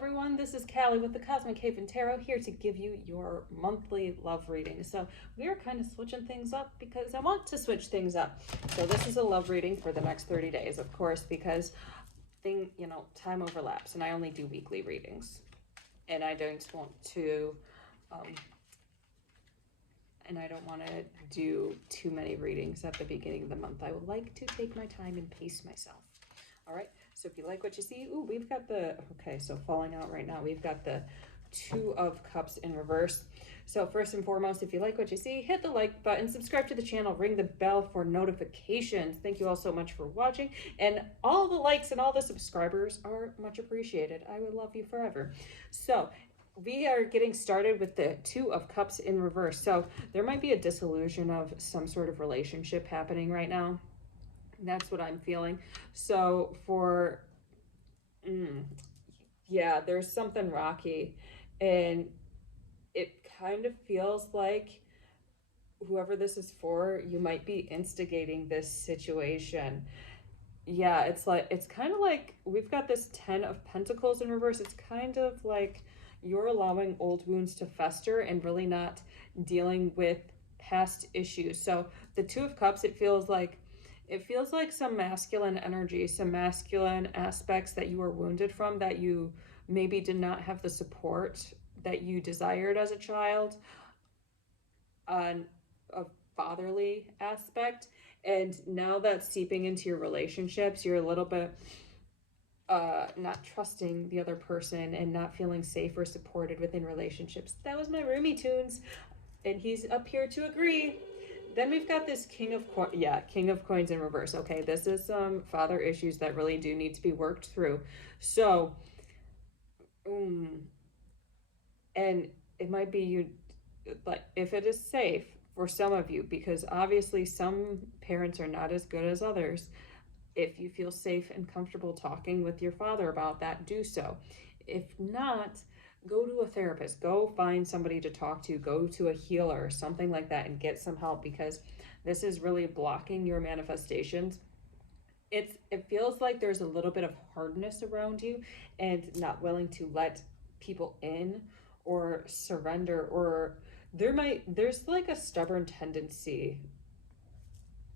everyone. This is Callie with the Cosmic Haven Tarot here to give you your monthly love reading. So we are kind of switching things up because I want to switch things up. So this is a love reading for the next 30 days, of course, because time overlaps and I only do weekly readings. And I don't want to do too many readings at the beginning of the month. I would like to take my time and pace myself. All right, so if you like what you see, we've got so falling out right now, we've got the Two of Cups in reverse. So first and foremost, if you like what you see, hit the like button, subscribe to the channel, ring the bell for notifications. Thank you all so much for watching, and all the likes and all the subscribers are much appreciated. I will love you forever. So we are getting started with the Two of Cups in reverse. So there might be a dissolution of some sort of relationship happening right now. That's what I'm feeling. So there's something rocky, and it kind of feels like whoever this is for, you might be instigating this situation. Yeah, it's kind of like we've got this Ten of Pentacles in reverse. It's kind of like you're allowing old wounds to fester and really not dealing with past issues. So the Two of Cups, it feels like some masculine energy, some masculine aspects that you were wounded from, that you maybe did not have the support that you desired as a child, on a fatherly aspect. And now that's seeping into your relationships. You're a little bit not trusting the other person and not feeling safe or supported within relationships. That was my roomie tunes, and he's up here to agree. Then we've got this King of Coins in reverse. Okay, this is some father issues that really do need to be worked through. So, and it might be you, like, if it is safe for some of you, because obviously some parents are not as good as others. If you feel safe and comfortable talking with your father about that, do so. If not, go to a therapist, go find somebody to talk to, go to a healer or something like that and get some help, because this is really blocking your manifestations. It feels like there's a little bit of hardness around you and not willing to let people in or surrender, or there's like a stubborn tendency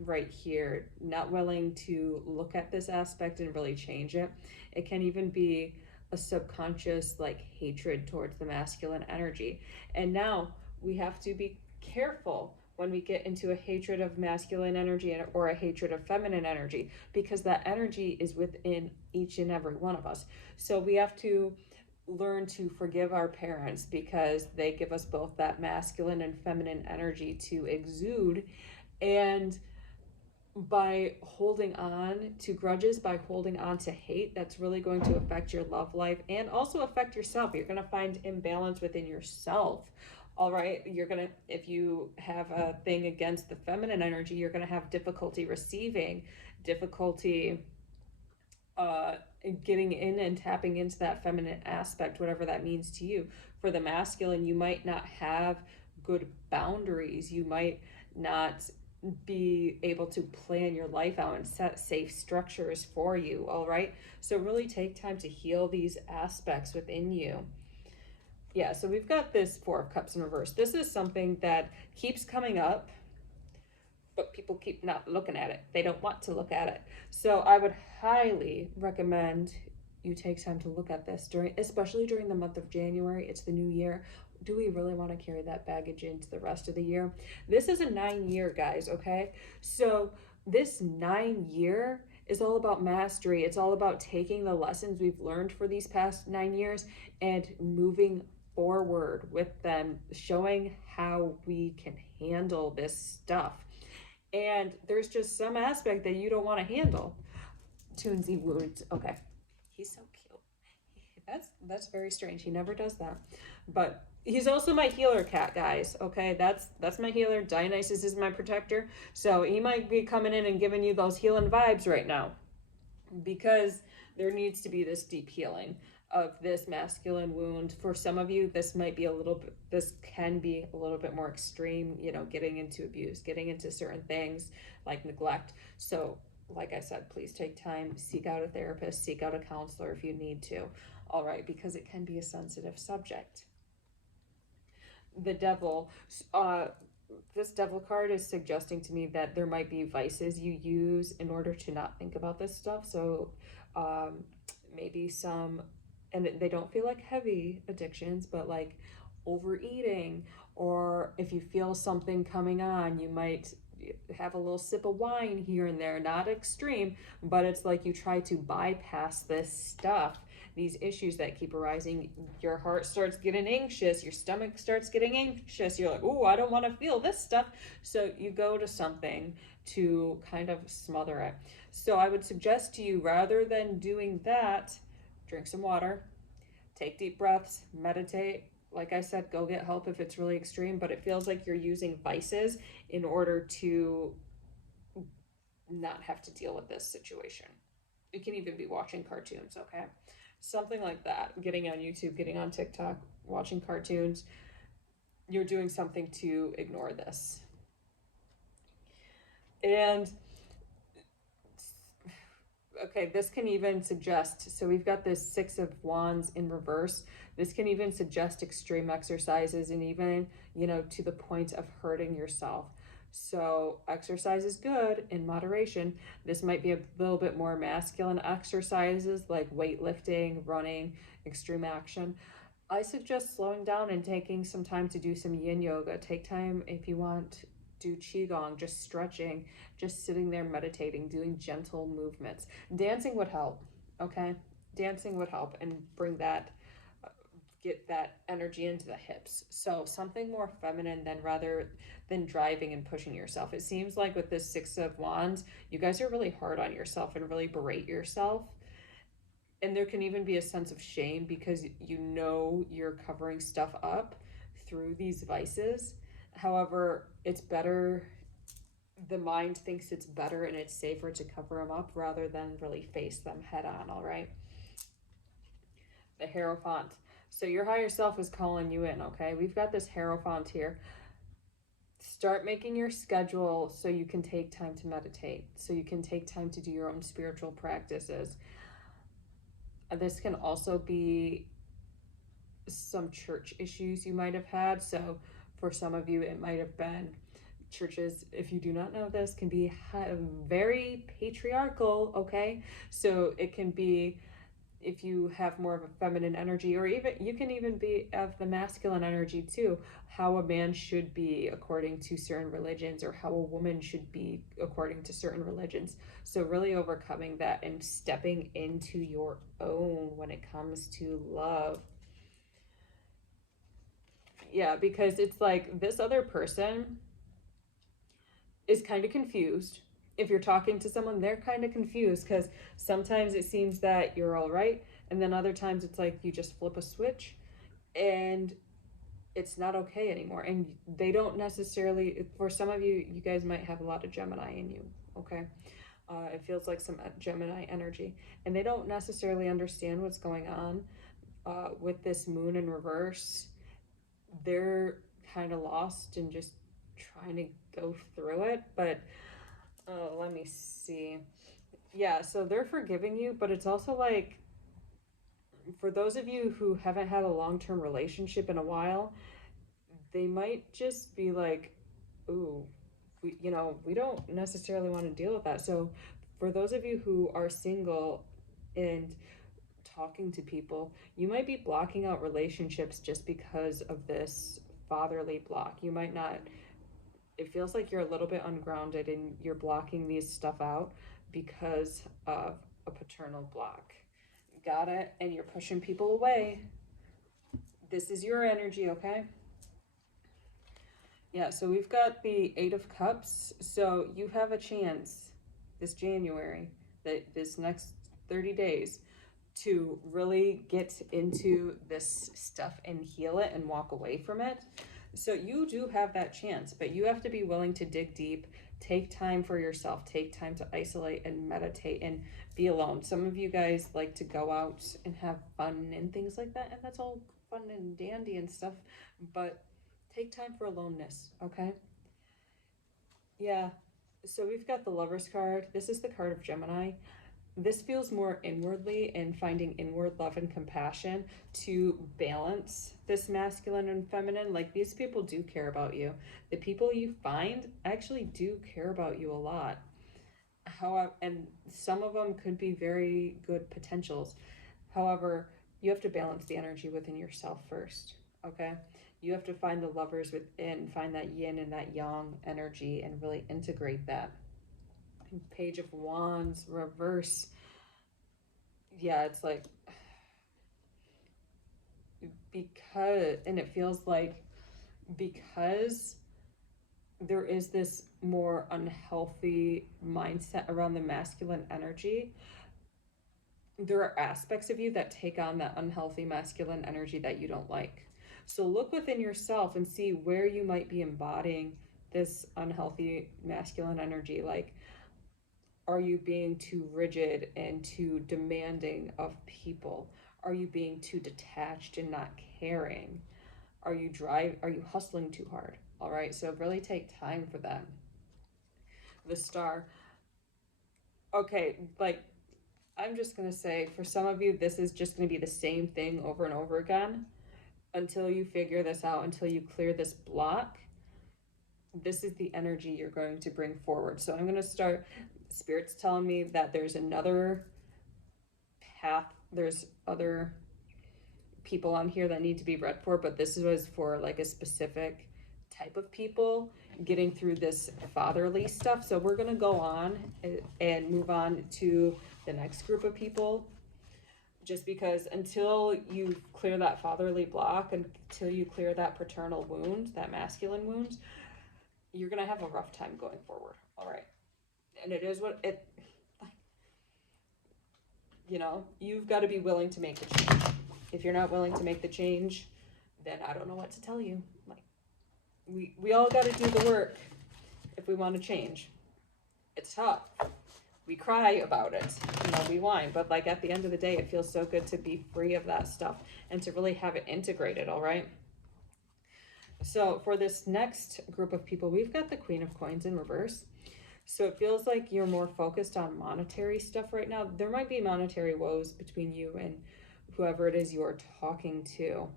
right here, not willing to look at this aspect and really change it. It can even be a subconscious like hatred towards the masculine energy. And now we have to be careful when we get into a hatred of masculine energy or a hatred of feminine energy, because that energy is within each and every one of us. So we have to learn to forgive our parents, because they give us both that masculine and feminine energy to exude. And by holding on to grudges, by holding on to hate, that's really going to affect your love life and also affect yourself. You're going to find imbalance within yourself. All right, if you have a thing against the feminine energy, you're going to have difficulty receiving, difficulty getting in and tapping into that feminine aspect, whatever that means to you. For the masculine, you might not have good boundaries. You might not be able to plan your life out and set safe structures for you. All right, so really take time to heal these aspects within you. Yeah, so we've got this Four of Cups in reverse. This is something that keeps coming up, but people keep not looking at it. They don't want to look at it. So I would highly recommend you take time to look at this, especially during the month of January. It's the new year. Do we really want to carry that baggage into the rest of the year? This is a 9-year, guys, okay? So this 9-year is all about mastery. It's all about taking the lessons we've learned for these past 9 years and moving forward with them, showing how we can handle this stuff. And there's just some aspect that you don't want to handle. Toonsy Wounds. Okay. He's so cute. That's very strange. He never does that. But he's also my healer cat, guys. Okay, that's my healer. Dionysus is my protector. So he might be coming in and giving you those healing vibes right now, because there needs to be this deep healing of this masculine wound. For some of you, this can be a little bit more extreme, getting into abuse, getting into certain things like neglect. So like I said, please take time, seek out a therapist, seek out a counselor if you need to. all right, because it can be a sensitive subject. The devil, uh, this devil card is suggesting to me that there might be vices you use in order to not think about this stuff. So um, maybe some, and they don't feel like heavy addictions, but like overeating, or if you feel something coming on, you might have a little sip of wine here and there, not extreme, but it's like you try to bypass this stuff, these issues that keep arising. Your heart starts getting anxious, your stomach starts getting anxious, you're like, oh, I don't want to feel this stuff, so you go to something to kind of smother it. So I would suggest to you, rather than doing that, drink some water, take deep breaths, meditate. Like I said, go get help if it's really extreme, but it feels like you're using vices in order to not have to deal with this situation. It can even be watching cartoons, okay? Something like that. Getting on YouTube, getting on TikTok, watching cartoons. You're doing something to ignore this. And okay, this can even suggest, so we've got this Six of Wands in reverse. This can even suggest extreme exercises, and even, to the point of hurting yourself. So exercise is good in moderation. This might be a little bit more masculine exercises like weightlifting, running, extreme action. I suggest slowing down and taking some time to do some yin yoga. Take time if you want, do qigong, just stretching, just sitting there meditating, doing gentle movements. Dancing would help, okay? Dancing would help and bring that, get that energy into the hips. So something more feminine than, rather than driving and pushing yourself. It seems like with this Six of Wands, you guys are really hard on yourself and really berate yourself. And there can even be a sense of shame because you're covering stuff up through these vices. However, it's better, the mind thinks it's better and it's safer to cover them up rather than really face them head on, all right? The Hierophant. So your higher self is calling you in, okay? We've got this Hierophant here. Start making your schedule so you can take time to meditate, so you can take time to do your own spiritual practices. This can also be some church issues you might have had. So for some of you, it might have been churches, if you do not know this, can be very patriarchal, okay? So it can be, if you have more of a feminine energy, or even you can even be of the masculine energy too, how a man should be according to certain religions, or how a woman should be according to certain religions. So really overcoming that and stepping into your own when it comes to love. Yeah, because it's like this other person is kind of confused. If you're talking to someone, they're kind of confused because sometimes it seems that you're all right, and then other times it's like you just flip a switch and it's not okay anymore. And they don't necessarily, for some of you, you guys might have a lot of Gemini in you, okay? It feels like some Gemini energy, and they don't necessarily understand what's going on with this moon in reverse. They're kind of lost and just trying to go through it, but let me see. Yeah, so they're forgiving you, but it's also like, for those of you who haven't had a long-term relationship in a while, they might just be like, ooh, we don't necessarily want to deal with that. So for those of you who are single and talking to people, you might be blocking out relationships just because of this fatherly block. You might not, it feels like you're a little bit ungrounded and you're blocking these stuff out because of a paternal block. Got it? And you're pushing people away. This is your energy, okay? Yeah, so we've got the Eight of Cups. So you have a chance this January, this next 30 days, to really get into this stuff and heal it and walk away from it. So you do have that chance, but you have to be willing to dig deep, take time for yourself, take time to isolate and meditate and be alone. Some of you guys like to go out and have fun and things like that, and that's all fun and dandy and stuff, but take time for aloneness, okay? Yeah. So we've got the Lover's card. This is the card of Gemini. this feels more inwardly and finding inward love and compassion to balance this masculine and feminine. Like, these people do care about you. The people you find actually do care about you a lot. However, and some of them could be very good potentials. However, you have to balance the energy within yourself first. Okay, you have to find the lovers within, find that yin and that yang energy, and really integrate that. Page of Wands reverse. Yeah, it's like, because, and it feels like, because there is this more unhealthy mindset around the masculine energy, there are aspects of you that take on that unhealthy masculine energy that you don't like. So look within yourself and see where you might be embodying this unhealthy masculine energy. Like, are you being too rigid and too demanding of people? Are you being too detached and not caring? Are you hustling too hard? All right, so really take time for that. The star. Okay, like, I'm just gonna say, for some of you, this is just gonna be the same thing over and over again until you figure this out, until you clear this block. This is the energy you're going to bring forward. So I'm gonna start. Spirit's telling me that there's another path, there's other people on here that need to be read for, but this was for like a specific type of people getting through this fatherly stuff. So we're gonna go on and move on to the next group of people, just because until you clear that fatherly block, until you clear that paternal wound, that masculine wound, you're gonna have a rough time going forward. All right, and it is what it, you know, you've got to be willing to make the change. If you're not willing to make the change, then I don't know what to tell you. Like, we all got to do the work if we want to change. It's tough. We cry about it, you know, we whine, but like at the end of the day, it feels so good to be free of that stuff and to really have it integrated. All right. So for this next group of people, we've got the Queen of Coins in reverse. So it feels like you're more focused on monetary stuff right now. There might be monetary woes between you and whoever it is you're talking to.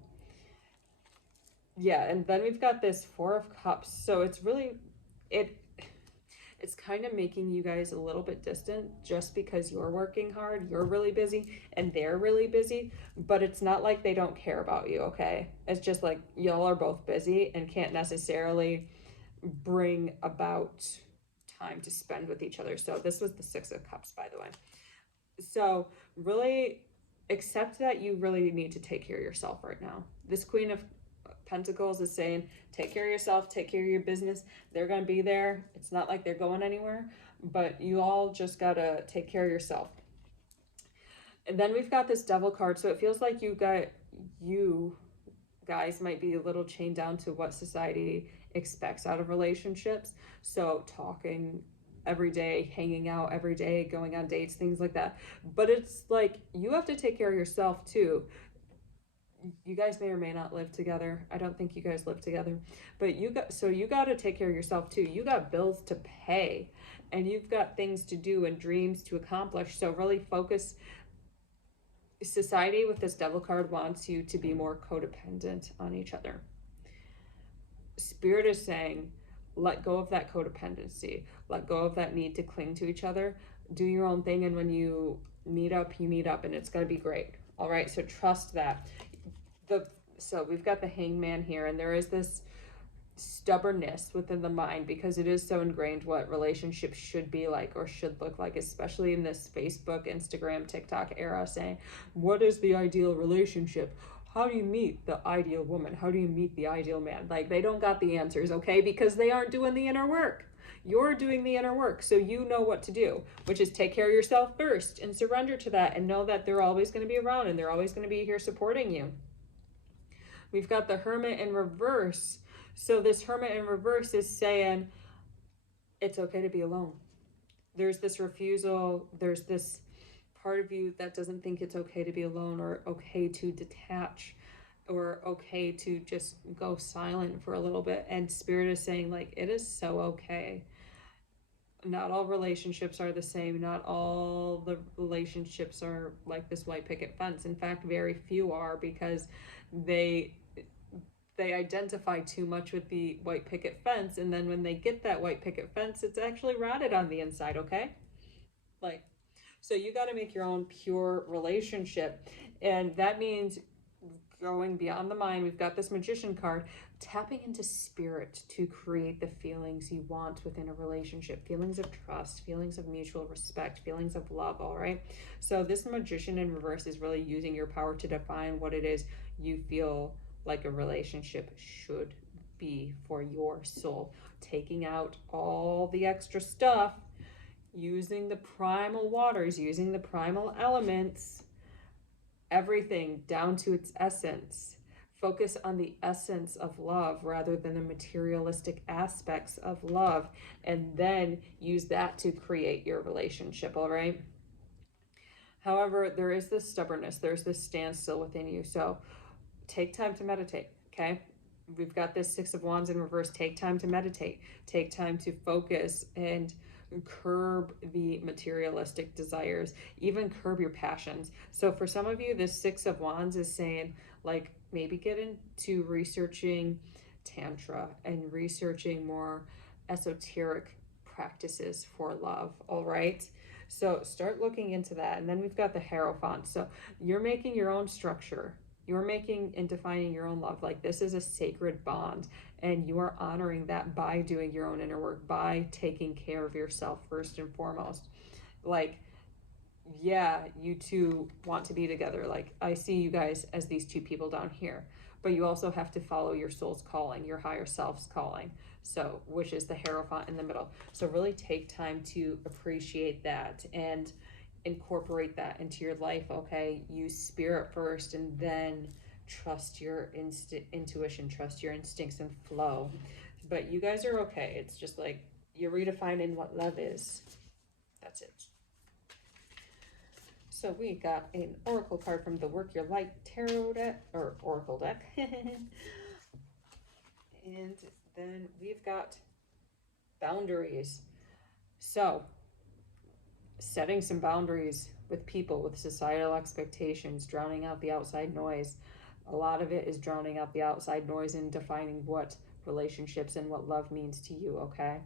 Yeah, and then we've got this Four of Cups. So it's really, it's kind of making you guys a little bit distant just because you're working hard, you're really busy, and they're really busy. But it's not like they don't care about you, okay? It's just like y'all are both busy and can't necessarily bring about time to spend with each other. So this was the Six of Cups, by the way. So really accept that you really need to take care of yourself right now. This Queen of Pentacles is saying, take care of yourself, take care of your business. They're going to be there. It's not like they're going anywhere, but you all just got to take care of yourself. And then we've got this Devil card. So it feels like you guys might be a little chained down to what society expects out of relationships. So talking every day, hanging out every day, going on dates, things like that. But it's like you have to take care of yourself too. You guys may or may not live together. I don't think you guys live together. But you got to take care of yourself too. You got bills to pay and you've got things to do and dreams to accomplish. So really focus. Society with this Devil card wants you to be more codependent on each other. Spirit is saying, let go of that codependency, let go of that need to cling to each other, do your own thing, and when you meet up, and it's going to be great. All right, so trust that. So we've got the Hangman here, and there is this stubbornness within the mind because it is so ingrained what relationships should be like or should look like, especially in this Facebook, Instagram, TikTok era, saying, what is the ideal relationship? How do you meet the ideal woman? How do you meet the ideal man? Like, they don't got the answers, okay? Because they aren't doing the inner work. You're doing the inner work, so you know what to do, which is take care of yourself first and surrender to that and know that they're always going to be around and they're always going to be here supporting you. We've got the Hermit in reverse. So this Hermit in reverse is saying it's okay to be alone. There's this refusal. There's this part of you that doesn't think it's okay to be alone or okay to detach or okay to just go silent for a little bit. And Spirit is saying, like, it is so okay. not all relationships are the same. Not all the relationships are like this white picket fence. In fact, very few are, because they they identify too much with the white picket fence, and then when they get that white picket fence, it's actually rotted on the inside. Okay, like, so you got to make your own pure relationship, and that means going beyond the mind. We've got this magician card, tapping into spirit to create the feelings you want within a relationship, feelings of trust, feelings of mutual respect, feelings of love. All right, so this magician in reverse is really using your power to define what it is you feel like a relationship should be for your soul, taking out all the extra stuff, using the primal waters, using the primal elements, everything down to its essence. Focus on the essence of love rather than the materialistic aspects of love, and then use that to create your relationship. All right. However, there is this stubbornness, there's this standstill within you. So take time to meditate. Okay. We've got this Six of Wands in reverse. Take time to meditate, take time to focus and curb the materialistic desires, even curb your passions. So for some of you, this Six of Wands is saying, like, maybe get into researching tantra and researching more esoteric practices for love. All right, so start looking into that. And then we've got the Hierophant. So you're making your own structure, you're making and defining your own love. Like, this is a sacred bond, and you are honoring that by doing your own inner work, by taking care of yourself first and foremost. Like, yeah, you two want to be together. Like, I see you guys as these two people down here, but you also have to follow your soul's calling, your higher self's calling. So, which is the Hierophant in the middle. So really take time to appreciate that and incorporate that into your life. Okay, use spirit first, and then trust your intuition, trust your instincts, and flow. But you guys are okay. It's just like you're redefining what love is. That's it. So we got an oracle card from the Work Your Light tarot deck, or oracle deck. And then we've got boundaries. So setting some boundaries with people, with societal expectations, drowning out the outside noise. A lot of it is drowning out the outside noise and defining what relationships and what love means to you. Okay,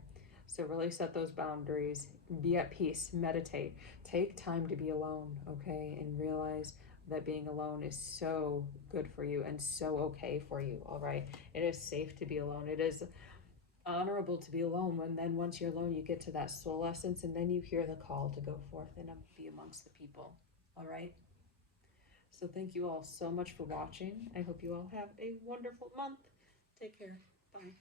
so really set those boundaries, be at peace, meditate, take time to be alone. Okay, and realize that being alone is so good for you and so okay for you. All right, it is safe to be alone. It is honorable to be alone. When then once you're alone, you get to that soul essence, and then you hear the call to go forth and be amongst the people. All right, so thank you all so much for watching. I hope you all have a wonderful month. Take care. Bye.